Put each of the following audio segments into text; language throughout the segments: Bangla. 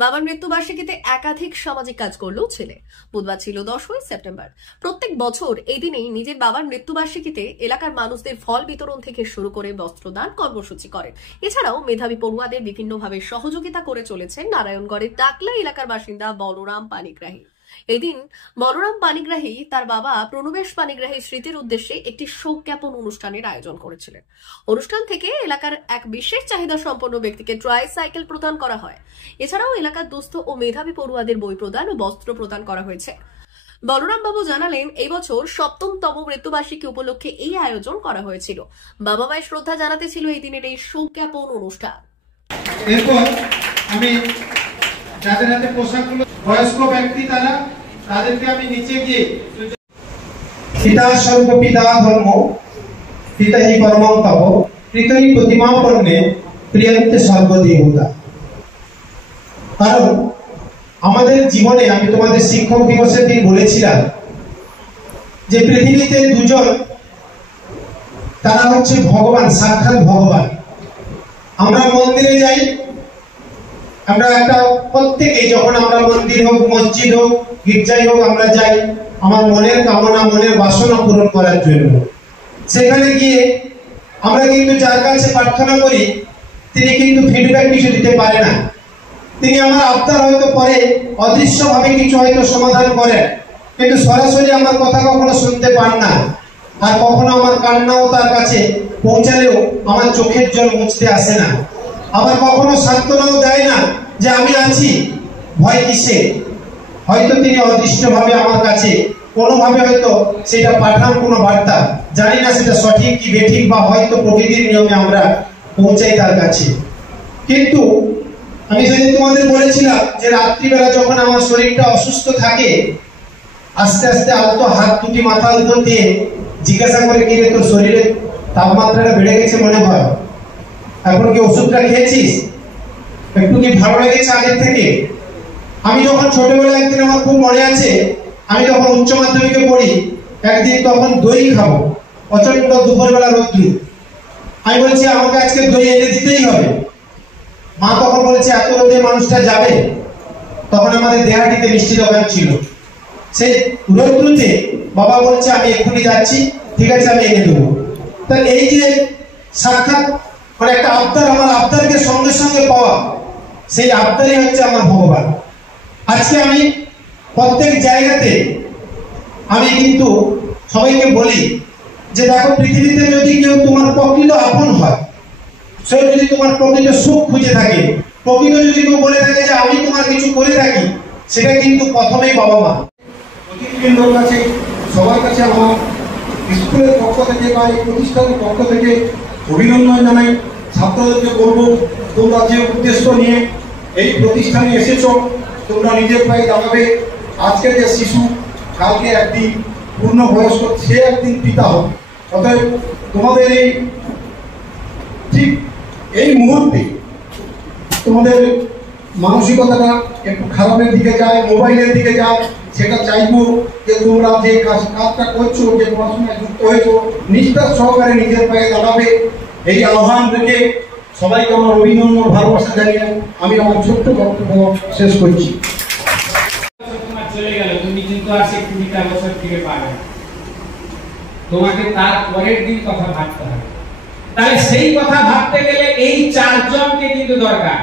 বাবার মৃত্যুবার্ষিকীতে একাধিক সামাজিক কাজ করলো ছেলে। বুধবার ছিল 10ই সেপ্টেম্বর। প্রত্যেক বছর এই দিনেই নিজের বাবার মৃত্যুবার্ষিকীতে এলাকার মানুষদের ফল বিতরণ থেকে শুরু করে বস্ত্রদান কর্মসূচি করেন। এছাড়াও মেধাবী পড়ুয়াদের বিভিন্নভাবে সহযোগিতা করে চলেছেন নারায়ণগড়ের টাকলা এলাকার বাসিন্দা বলরাম পানিগ্রাহী। এদিন বলরাম পানিগ্রাহী তার বাবা প্রণবেশ পানিগ্রাহী স্মৃতির উদ্দেশ্যে একটি শোক জ্ঞাপন অনুষ্ঠানের আয়োজন করেছিলেন। অনুষ্ঠান থেকে এলাকার এক বিশেষ চাহিদা সম্পন্ন ব্যক্তিকে ট্রাইসাইকেল প্রদান করা হয়। এছাড়াও এলাকার দুস্থ ও মেধাবী পড়ুয়াদের বই প্রদান ও বস্ত্র প্রদান করা হয়েছে। বলরাম বাবু জানালেন, এই বছর ৭ম মৃত্যুবার্ষিকী উপলক্ষে এই আয়োজন করা হয়েছিল। বাবা মায়ের শ্রদ্ধা জানাতে ছিল এই দিনের এই শোক জ্ঞাপন অনুষ্ঠান। এরপর আমি যাদের হাতে পোশাকগুলো বয়স্ক ব্যক্তি তাদেরকে আমি নিচে গিয়ে পিতা সর্ব পিতা ধর্ম পিতা হি পরমং তপ প্রীতনি প্রতিমা পণ্যে প্রিয়ন্তে সর্বদেবতা। কারণ আমাদের জীবনে আমি তোমাদের শিক্ষক দিবসের দিন বলেছিলাম যে পৃথিবীতে দুজন, তারা হচ্ছে ভগবান, সাক্ষাৎ ভগবান। আমরা মন্দিরে যাই, আমরা একটা প্রত্যেকেই যখন আমরা মন্দির হোক, মসজিদ হোক, গির্জায় হোক আমরা যাই আমার মনের কামনা, মনের বাসনা পূরণ করার জন্য। সেখানে গিয়ে আমরা কিন্তু যার কাছে প্রার্থনা করি তিনি কিন্তু ফিডব্যাক কিছু দিতে পারে না। তিনি আমার আবদার হয়তো পরে অদৃশ্যভাবে কিছু হয়তো সমাধান করেন, কিন্তু সরাসরি আমার কথা কখনো শুনতে পান না। আর কখনো আমার কান্নাও তার কাছে পৌঁছালেও আমার চোখের জল মুছতে আসে না। আবার কখনো সান্ত্বনাও দেয় না যে আমি আছি, ভয় কিসে। হয়তো তিনি অদৃষ্টভাবে আমার কাছে কোনোভাবে হয়তো সেটা পাঠান কোনো বার্তা, জানি না সেটা সঠিক কি বেঠিক, বা হয়তো প্রকৃতির নিয়মে আমরা পৌঁছাই তার কাছে। কিন্তু আমি সেদিন তোমাদের বলেছিলাম যে রাত্রিবেলা যখন আমার শরীরটা অসুস্থ থাকে, আস্তে আস্তে আলতো হাত দুটি মাথার উপর দিয়ে জিজ্ঞাসা করে, কি রে তোর শরীরের তাপমাত্রাটা বেড়ে গেছে মনে হয়, এখন কি ওষুধটা খেয়েছিস, একটু কি ভালো লেগেছে আগের থেকে? আমি যখন ছোটবেলায় একদিন আমার খুব মনে আছে, আমি যখন উচ্চ মাধ্যমিকে পড়ি, একদিন তখন দই খাবো, প্রচন্ড দুপুরবেলা রোদ্দুর। আমি বলছি আমাকে আজকে দই এনে দিতেই হবে। মা তখন বলেছে এত রোদে মানুষটা যাবে। তখন আমাদের দেহাটিতে মিষ্টি দোকান ছিল, সেই রোদ্দুরতে বাবা বলছে আমি এক্ষুনি যাচ্ছি, ঠিক আছে আমি এনে দেবো। তাহলে এই যে সাক্ষাৎ মানে একটা আবদার, আমার আবদারকে সঙ্গে সঙ্গে পাওয়া, সেই আবদারই হচ্ছে আমার ভগবান। আজকে আমি প্রত্যেক জায়গাতে আমি কিন্তু সবাইকে বলি যে দেখো, পৃথিবীতে যদি কেউ তোমার প্রকৃত আপন হয়, সে যদি তোমার প্রকৃত সুখ খুঁজে থাকে, প্রকৃত যদি কেউ বলে থাকে যে আমি তোমার কিছু করে থাকি, সেটা কিন্তু প্রথমেই বাবা মা। অতিথিবৃন্দর কাছে, সবার কাছে আমার স্কুলের পক্ষ থেকে বা এই প্রতিষ্ঠানের পক্ষ থেকে অভিনন্দন জানাই। ছাত্রদেরকে বলবো, তোমরা যে উদ্দেশ্য নিয়ে এই প্রতিষ্ঠানে এসেছো, তোমরা নিজের পায়ে দাঁড়াবে। আজকের যে শিশু কালকে একদিন পূর্ণবয়স্ক, সে একদিন পিতা হবে। অতএব তোমাদের এই ঠিক এই মুহূর্তে তোমাদের মানসিকতাটা একটু খারাপের দিকে যায়, মোবাইলের দিকে যায়, সেটা চাইবো যে তোমরা যে কাজটা করছো, যে পড়াশোনায় যুক্ত হয়েছো, নিষ্ঠার সহকারে নিজের পায়ে দাঁড়াবে। এই আহ্বান রেখে সবাইকে আমার অভিনন্দন, ভালোবাসা জানিয়ে আমি আমার ছোট্ট বক্তব্য শেষ করছি। চলে গেল, তুমি কিন্তু আর সে 20টা বছর ফিরে পাবে না। তোমাকে তার পরের দিন কথা ভাবতে হবে। তাহলে সেই কথা ভাবতে গেলে এই 4 জনকে কিন্তু দরকার।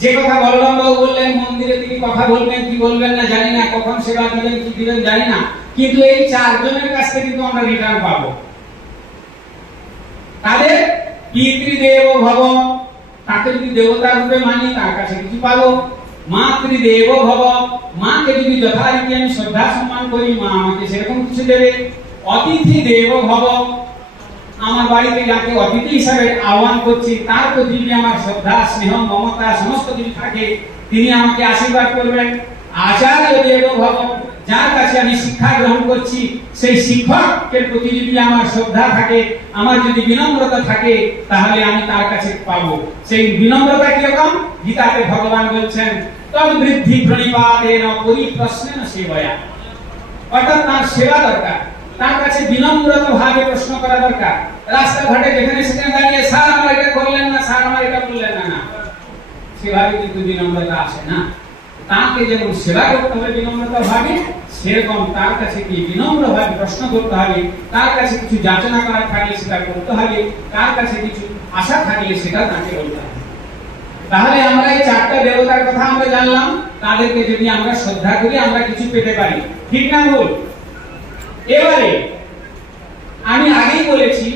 যে কথা বলরাম বাবু বললেন, মন্দিরে তিনি কথা বলবেন কি বলবেন না জানি না, কখন সেবা দিবেন কি দিবেন জানি না, কিন্তু এই 4 জনের কাছ থেকে কিন্তু আমরা রিটার্ন পাবো। তাদের পিতৃদেব ভব, তাকে যদি দেবতা রূপে মানি তার কাছে কিছু পাবো। মাতৃদেব ভব, মাকে যদি যথারীতি আমি শ্রদ্ধা সম্মান করি, মা আমাকে সেরকম কিছু দেবে। অতিথি দেব ভব, আমার বাড়িতে যাকে অতিথি হিসাবে আহ্বান করছি তার প্রতি আমার শ্রদ্ধা, স্নেহ, মমতা সমস্ত কিছু থাকে, তিনি আমাকে আশীর্বাদ করবেন। আচার্য দেব ভব, যার কাছে আমি শিক্ষা গ্রহণ করছি সেই শিক্ষকের প্রতি যদি আমার শ্রদ্ধা থাকে, আমার যদি বিনম্রতা থাকে, তাহলে আমি তার কাছে পাবো। সেই বিনম্রতা কিরকম? গীতাতে ভগবান বলছেন, তদ বৃদ্ধি প্রণিপাতেন পরিপ্রশ্নেন সেবয়া। অর্থাৎ তার সেবা দরকার, তার কাছে বিনম্রতা ভাবে প্রশ্ন করা দরকার। রাস্তাঘাটে যেখানে সেখানে দাঁড়িয়ে স্যার আমার এটা করলেন না, স্যার আমার এটা বললেন না, সেভাবে কিন্তু বিনম্রতা আসে না। তাকে যেমন সেবা করতে হবে বিনম্রতা ভাবে, সেরকম তার কাছে কি বিনম্র ভাবে প্রশ্ন করতে হবে, তার কাছে কিছু যাচনা করার থাকলে সেটা করতে হবে, তার কাছে কিছু আশা থাকলে সেটা তাকে বলতে হবে। তাহলে আমরা এই চারটা দেবতার কথা আমরা জানলাম, তাদেরকে যদি আমরা শ্রদ্ধা করি আমরা কিছু পেতে পারি, ঠিক না ভুল? এবারে আমি আগেই বলেছি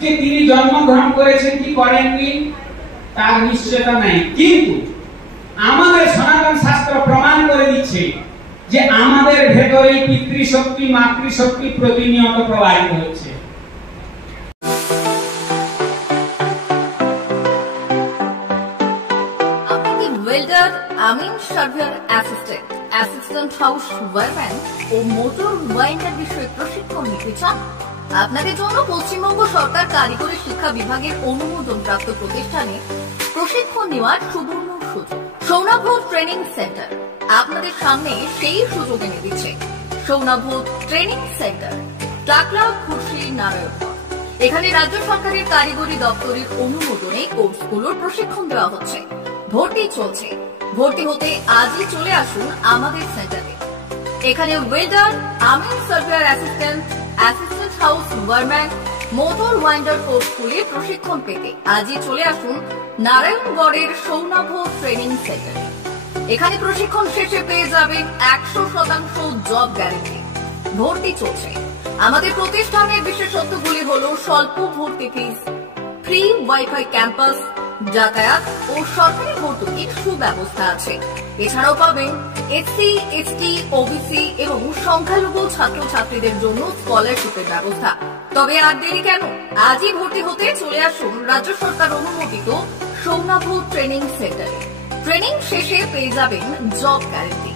যে তিনি জন্মগ্রহণ করেছেন কি করেননি তার নিশ্চয়তা নেই, কিন্তু আমাদের সনাতন শাস্ত্র প্রমাণ করে দিচ্ছে যে আমাদের ভেতরে পিতৃশক্তি মাতৃশক্তি প্রতিনিয়ত প্রবাহিত হচ্ছে। ওয়েল্ডার, আমিন surveyor assistant, assistant house wireman ও মোটর ওয়াইন্ডার বিষয়ে প্রশিক্ষণ নিতে চান? আপনাদের জন্য পশ্চিমবঙ্গ সরকার কারিগরি শিক্ষা বিভাগের অনুমোদন প্রাপ্ত প্রতিষ্ঠানে প্রশিক্ষণ নেওয়ার সুবর্ণ সুযোগ। সৌনাভ ট্রেনিং সেন্টার আপনাদের সামনে সেই সুযোগ এনে দিচ্ছে। সৌনাভ ট্রেনিং সেন্টার, টাকলা, খুরশি, নারায়ণগঞ্জ। এখানে রাজ্য সরকারের কারিগরি দপ্তরের অনুমোদনে কোর্সগুলোর প্রশিক্ষণ দেওয়া হচ্ছে। ভর্তি চলছে। ভর্তি হতে আজই চলে আসুন আমাদের সেন্টারে। এখানে ওয়েল্ডার, আমিন surveyor assistant, assistant house wireman, motor winder কোর্সগুলির প্রশিক্ষণ পেতে আজই চলে আসুন নারায়ণগড়ের সৌনাভ ট্রেনিং সেন্টারে। এখানে প্রশিক্ষণ শেষে পেয়ে যাবেন 100% জব গ্যারান্টি। ভর্তি চলছে। আমাদের প্রতিষ্ঠানের বিশেষত্বগুলি হলো স্বল্প ভর্তি ফিস, ফ্রি ওয়াইফাই ক্যাম্পাস, যাতায়াত ও সরকারি ভর্তুকির সুব্যবস্থা আছে। এছাড়াও পাবেন এসসি, এসটি, ওবিসি এবং সংখ্যালঘু ছাত্রছাত্রীদের জন্য স্কলারশিপের ব্যবস্থা। তবে আর দেরি কেন? আজই ভর্তি হতে চলে আসুন রাজ্য সরকার অনুমোদিত সৌনাভ ট্রেনিং সেন্টারে। ট্রেনিং শেষে পেয়ে যাবেন জব গ্যারান্টি।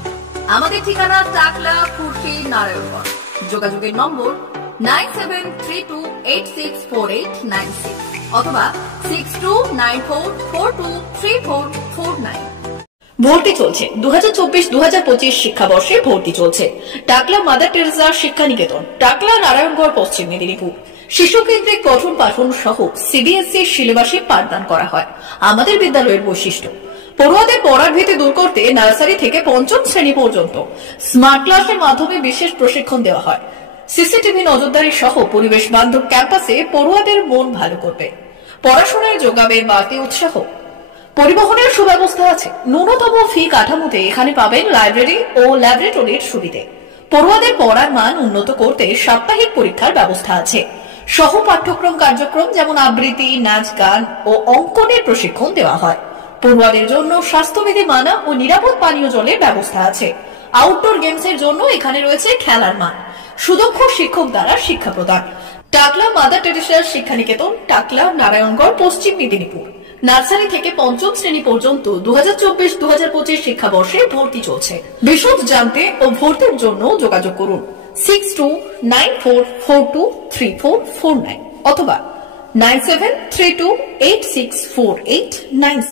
আমাদের ঠিকানা টাকলা, খুরশি, নারায়ণগঞ্জ। যোগাযোগের নম্বর 9732864896 অথবা 6294423449। ভর্তি চলছে। 2024-2025 শিক্ষাবর্ষে ভর্তি চলছে। টাকলা মাদার টেরেসা শিক্ষা নিকেতন, টাকলা, নারায়ণগড়, পশ্চিম মেদিনীপুর। শিশু কেন্দ্রিক পঠন পাঠন সহ সিবিএসসি সিলেবাসে পাঠদান করা হয়। আমাদের বিদ্যালয়ের বৈশিষ্ট্য, পড়ুয়াদের পড়ার ভীতি দূর করতে নার্সারি থেকে পঞ্চম শ্রেণী পর্যন্ত স্মার্ট ক্লাসের মাধ্যমে বিশেষ প্রশিক্ষণ দেওয়া হয়। সিসিটিভি নজরদারি সহ পরিবেশ বান্ধব ক্যাম্পাসে পড়ুয়াদের মন ভালো করবে। পড়াশোনায় যোগাবে বাড়তি উৎসাহ। পরিবহনের সুব্যবস্থা আছে। ন্যূনতম ফি কাঠামোতে এখানে পাবেন লাইব্রেরি ও ল্যাবরেটরির সুবিধে। পড়ুয়াদের পড়ার মান উন্নত করতে সাপ্তাহিক পরীক্ষার ব্যবস্থা আছে। সহ পাঠ্যক্রম কার্যক্রম যেমন আবৃত্তি, নাচ, গান ও অঙ্কনের প্রশিক্ষণ দেওয়া হয়। পড়ুয়াদের জন্য স্বাস্থ্যবিধি মানা ও নিরাপদ পানীয় জলের ব্যবস্থা আছে। আউটডোর গেমসের জন্য এখানে রয়েছে খেলার মাঠ। সুদক্ষ শিক্ষক দ্বারা শিক্ষা প্রদান। টাকলা মাদার টেরেসা শিক্ষা নিকেতন, টাকলা, নারায়ণগড়, পশ্চিম মেদিনীপুর। নার্সারি থেকে পঞ্চম শ্রেণী পর্যন্ত 2024-2025 শিক্ষাবর্ষে ভর্তি চলছে। বিশদ জানতে ও ভর্তির জন্য যোগাযোগ করুন 6294423449 অথবা 9732864896।